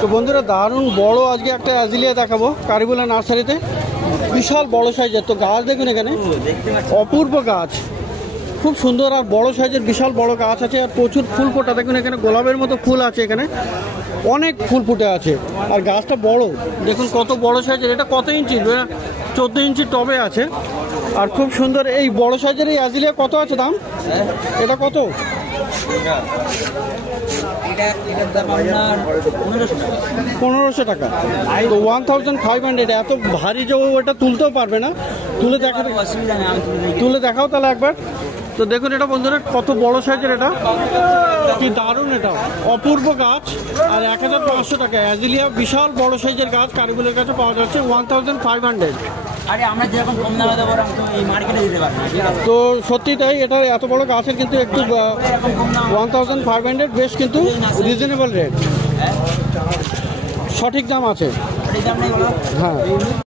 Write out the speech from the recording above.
তো বন্ধুরা দারুণ বড় আজকে একটা অ্যাজিলিয়া দেখাবো কারিবুলা নার্সারিতে। বিশাল বড় সাইজের, তো গাছ দেখুন এখানে অপূর্ব গাছ, খুব সুন্দর আর বড় সাইজের বিশাল বড় গাছ আছে। আর প্রচুর ফুল ফোটা দেখুন এখানে, গোলাপের মতো ফুল আছে এখানে, অনেক ফুল ফুটে আছে। আর গাছটা বড় দেখুন কত বড় সাইজের। এটা কত ইঞ্চি? 14 ইঞ্চি টবে আছে। আর খুব সুন্দর এই বড় সাইজের এই অ্যাজিলিয়া কত আছে দাম? এটা কত? পনেরোশো টাকা। তো 1500। এত ভারী যে ওটা তুলতেও পারবে না। তুলে দেখাও তাহলে একবার। তো দেখুন এটা বন্ধুরা কত বড় সাইজের, এটা কি দারুণ, এটা অপূর্ব গাছ। আর 1500 টাকা অ্যাজিলিয়া, বিশাল বড় সাইজের গাছ কারিবুলের কাছে পাওয়া যাচ্ছে 1500। তো সত্যি তাই, এটা এত বড় গাছের কিন্তু একটু 1500 বেশ কিন্তু রিজনেবল রেট, সঠিক দাম আছে। হ্যাঁ।